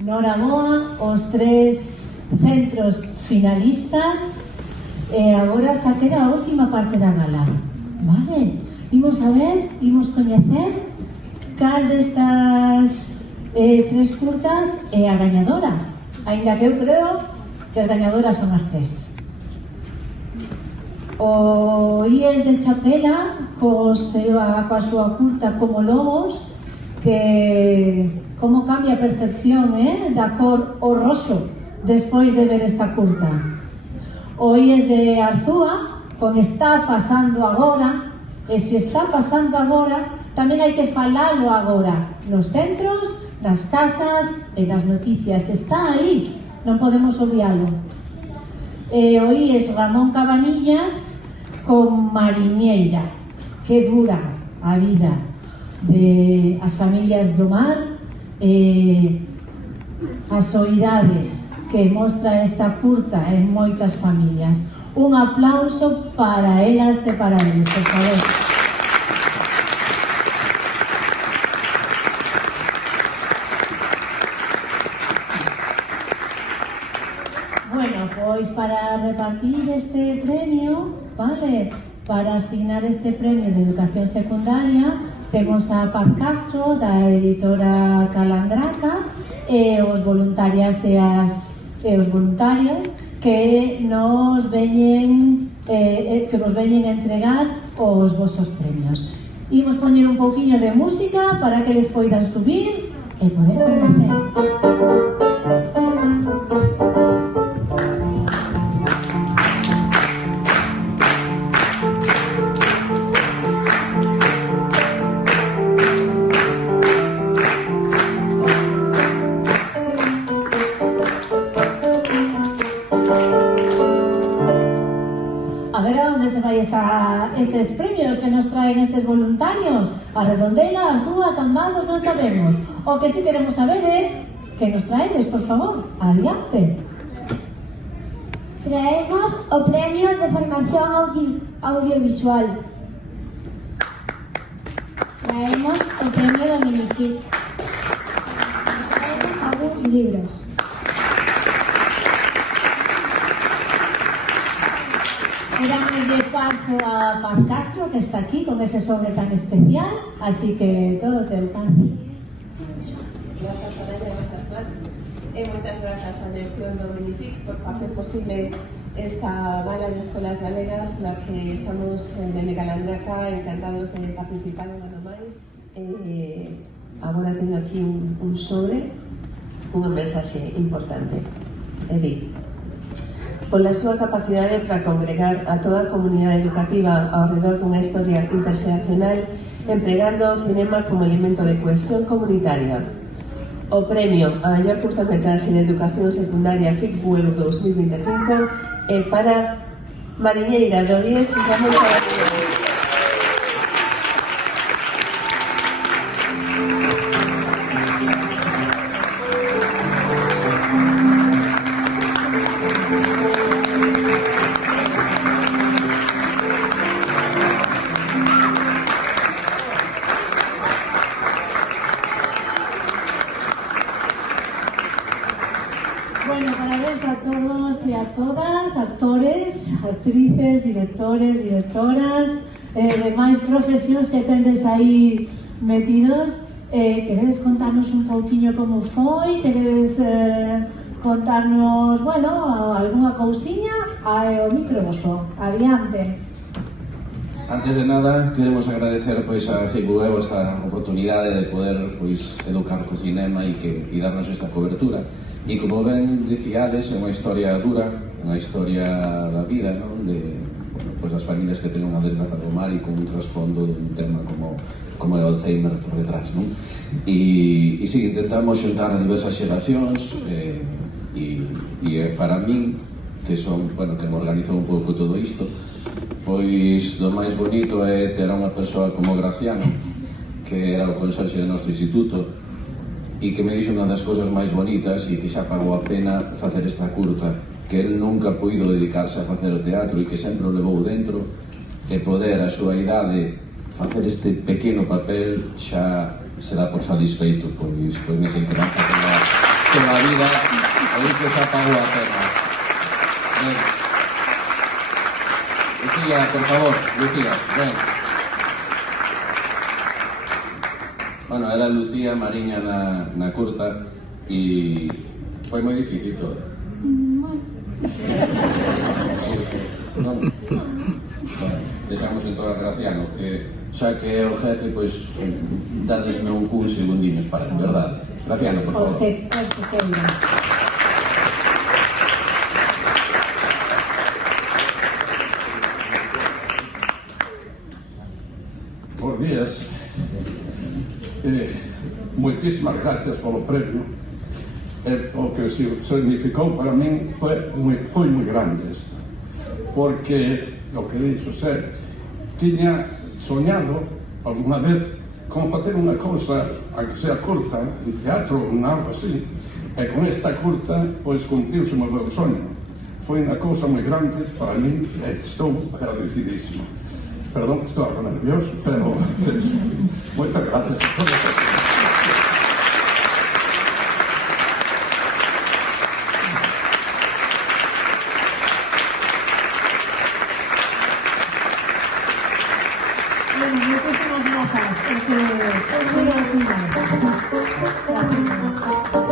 Noraboa os 3 centros finalistas e agora xa queda a última parte da gala. Vale, imos a ver, imos coñecer cal destas 3 curtas é a gañadora, aínda que eu creo que as gañadoras son as 3. O IES de Chapela coa súa curta Como Lobos, que como cambia a percepción da cor o roxo despois de ver esta curta. O IES de Arzúa con Está pasando agora, e se está pasando agora tamén hai que falalo agora nos centros, nas casas e nas noticias. Está aí, non podemos obvialo. E o IES Ramón Cabanillas con Mariñeira, que dura a vida de as familias do mar e a soidade que mostra esta curta en moitas familias. Un aplauso para elas e para eles, por favor. Bueno, pois para repartir este premio, vale, para asignar este premio de educación secundaria, temos a Paz Castro, da editora Calandraca, e os voluntarias e os voluntarios que nos veñen entregar os vosos premios. Imos poñer un pouquiño de música para que les poidan subir e poder coñecer. Estes premios que nos traen estes voluntarios, a Redondela, a Rúa, Cambados, non sabemos. O que sí queremos saber é que nos traedes, por favor, adiante. Traemos o premio de formación audiovisual. Traemos o premio do Minicit. Traemos algúns libros. Dámoslle paso a Paz Castro, que está aquí con ese sobre tan especial, así que todo teu, Paz. Grazas, Soraya, grazas, Mar. E moitas grazas á dirección do Minicit por facer posible esta gala de escolas galegas na que estamos dende Calandraca encantados de participar un ano máis. Agora teño aquí un sobre cunha mensaxe importante. E di: pola súa capacidade para congregar a toda a comunidade educativa ao redor dunha historia interxeracional, empregando o cinema como elemento de cohesión comunitaria. O premio a maior curtametraxe de educación secundaria FICBUEL 2025 é para Mariñeira, do IES Ramón Cabanillas. Bueno, parabéns a todos e a todas, actores, actrices, directores, directoras, demais profesións que tendes aí metidos. Queredes contarnos un pouquiño como foi? Queredes contarnos, bueno, algunha cousiña? O micro voso, adiante. Antes de nada, queremos agradecer pois a FICBUEL esta oportunidade de poder pois educar co cinema e darnos esta cobertura. E como ben dicíades, é unha historia dura, unha historia da vida, non? De, bueno, pois das familias que ten unha desgraza do mar e con un trasfondo dun tema como é o Alzheimer por detrás, non? E si, intentamos xuntar a diversas xeracións e para min, que son, bueno, que me organizou un pouco todo isto, pois do máis bonito é ter a unha persoa como Graciano, que era o conserxe do noso instituto, e que me dixo unha das cousas máis bonitas e que xa pagou a pena facer esta curta, que el nunca puido dedicarse a facer o teatro e que sempre o levou dentro, e poder a súa idade facer este pequeno papel xa se dá por satisfeito, pois me sinto que la vida hoy que se apagó a tema. Lucía, por favor, Lucía, ven. Bueno, era Lucía Mariña na curta e foi moi difícil todo. Non? Bueno, deixamos entón a Graciano, que xa que é o jefe, pois dadesme un segundinhos para, verdade? Graciano, por favor. Bos días. Moitísimas gracias polo premio. O que significou para min foi moi grande isto, porque o que dixo ser, tiña soñado alguna vez con facer unha cousa, a que sea curta, en teatro ou algo así, e con esta curta pois cumpliuse o meu soño. Foi unha cousa moi grande para min e estou agradecidísimo. Perdón, estou algo nervioso, pero moitas gracias a todos. Muchísimas gracias.